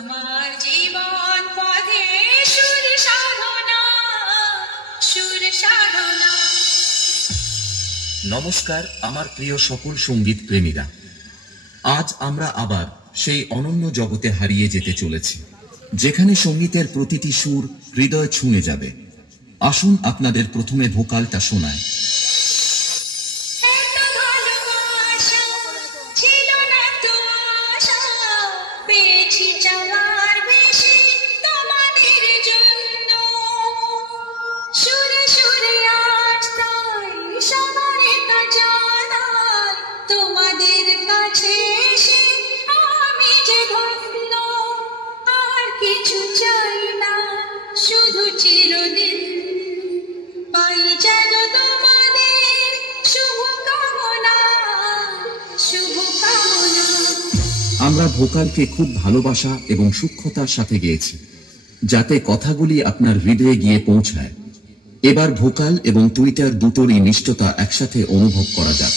আমার জীবন পথে সুর সাধনা, সুর সাধনা। নমস্কার আমার প্রিয় সকল সঙ্গীত প্রেমীরা, আজ আমরা আবার সেই অনন্য জগতে হারিয়ে যেতে চলেছি, যেখানে সঙ্গীতের প্রতিটি সুর হৃদয় ছুঁয়ে যাবে। আসুন আপনাদের প্রথমে ভোকালটা শোনায়। তোমাদের কাছে আমি যে ধন্য, আর কিছু চাই না, শুধু চিরদিন পাই যেন তোমাদের শুভকামনা, শুভকামনা। আমরা ভোকালকে খুব ভালোবাসা এবং সূক্ষ্মতার সাথে গেয়েছি, যাতে কথাগুলি আপনার হৃদয়ে গিয়ে পৌঁছায়। এবার ভোকাল এবং টুইটার দুটোরই নিষ্ঠতা একসাথে অনুভব করা যাক।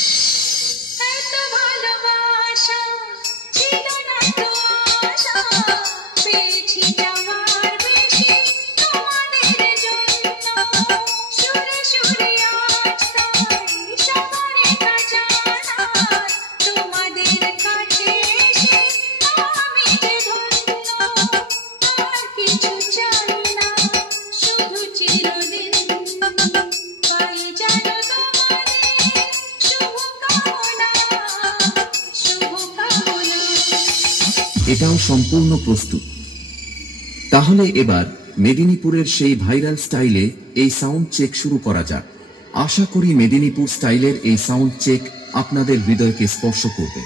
এটাও সম্পূর্ণ প্রস্তুত। তাহলে এবার মেদিনীপুরের সেই ভাইরাল স্টাইলে এই সাউন্ড চেক শুরু করা যাক। আশা করি মেদিনীপুর স্টাইলের এই সাউন্ড চেক আপনাদের হৃদয়কে স্পর্শ করবে।